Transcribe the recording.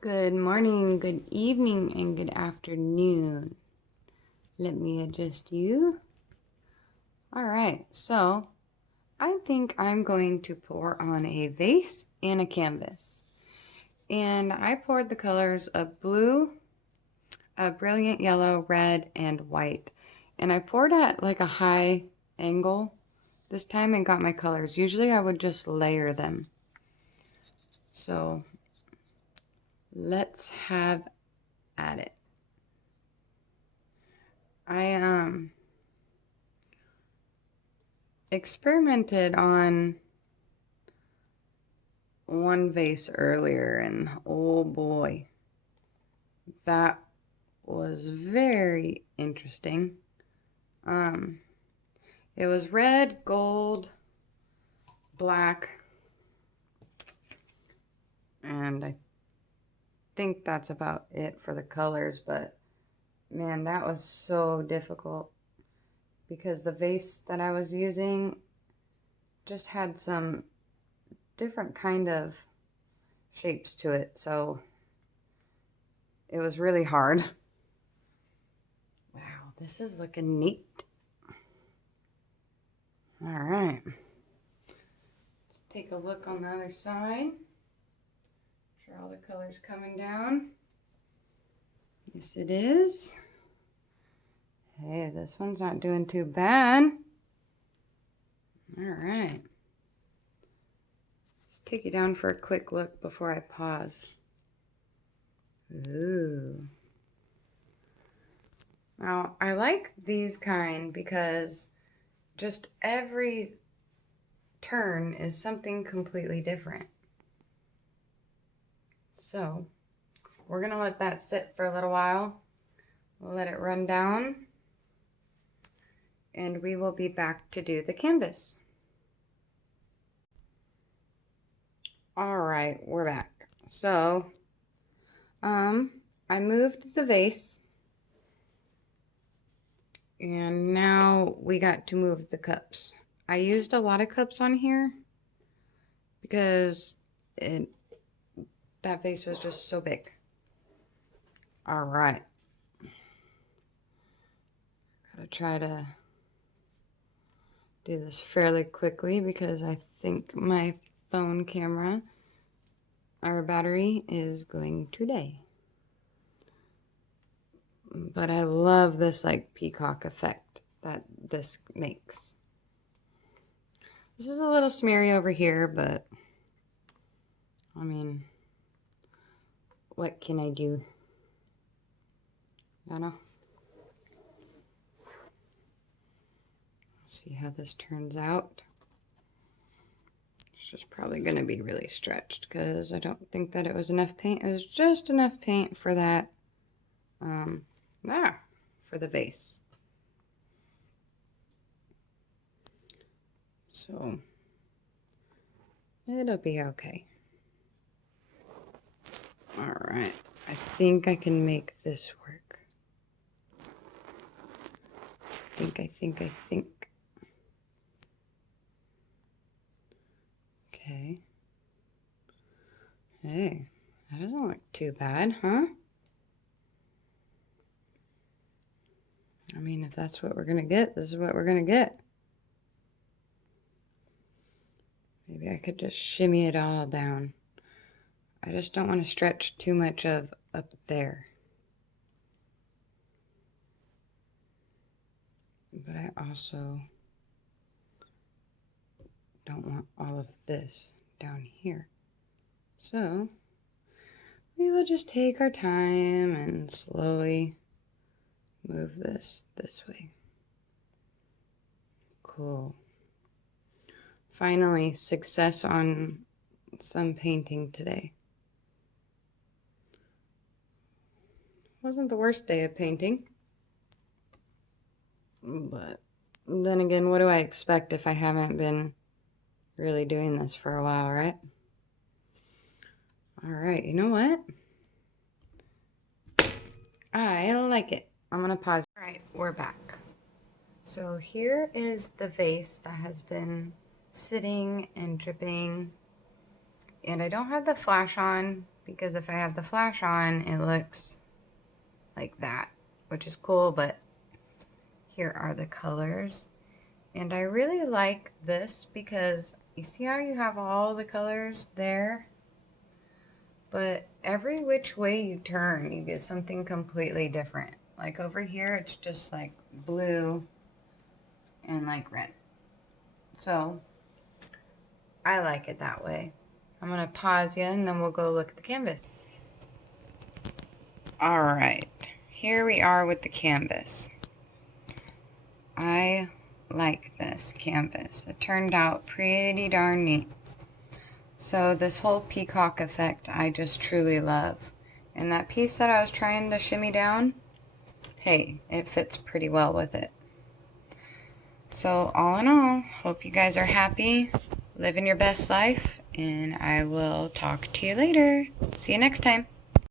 Good morning, good evening, and good afternoon. Let me adjust you. All right, so I think I'm going to pour on a vase and a canvas. And I poured the colors of blue, a brilliant yellow, red, and white. And I poured at like a high angle this time and got my colors. Usually I would just layer them. So let's have at it. I experimented on one vase earlier, and oh boy, that was very interesting. Um, it was red, gold, black, and I think that's about it for the colors, but man, that was so difficult because the vase that I was using just had some different kind of shapes to it, so it was really hard. Wow, this is looking neat. All right, let's take a look on the other side. Make sure all the colors coming down. Yes, it is. Hey, this one's not doing too bad. All right. Let's take you down for a quick look before I pause. Ooh. Now, I like these kind because just every turn is something completely different. So, we're going to let that sit for a little while. We'll let it run down. And we will be back to do the canvas. All right, we're back. So, I moved the vase, and now we got to move the cups. I used a lot of cups on here because that vase was just so big. All right. Gotta try to do this fairly quickly because I think my phone camera, our battery, is going to die. But I love this like peacock effect that this makes. This is a little smeary over here, but I mean, what can I do? I don't know. See how this turns out. It's just probably going to be really stretched because I don't think that it was enough paint. It was just enough paint for that, for the vase. So it'll be okay. All right, I think I can make this work. I think. Okay. Hey, that doesn't look too bad, huh? I mean, if that's what we're gonna get, this is what we're gonna get. Maybe I could just shimmy it all down. I just don't want to stretch too much of up there. But I also don't want all of this down here. So we will just take our time and slowly move this way. Cool. Finally, success on some painting today. Wasn't the worst day of painting. But then again, what do I expect if I haven't been really doing this for a while, right? All right, you know what? I like it. I'm gonna pause. All right, we're back. So here is the vase that has been sitting and dripping, and I don't have the flash on because if I have the flash on, it looks like that, which is cool, but here are the colors. And I really like this because you see how you have all the colors there? But every which way you turn, you get something completely different. Like over here, it's just like blue and like red. So I like it that way. I'm gonna pause you and then we'll go look at the canvas. All right, here we are with the canvas. I like this canvas. It turned out pretty darn neat. So this whole peacock effect I just truly love. And that piece that I was trying to shimmy down, hey, it fits pretty well with it. So all in all, hope you guys are happy, living your best life, and I will talk to you later. See you next time.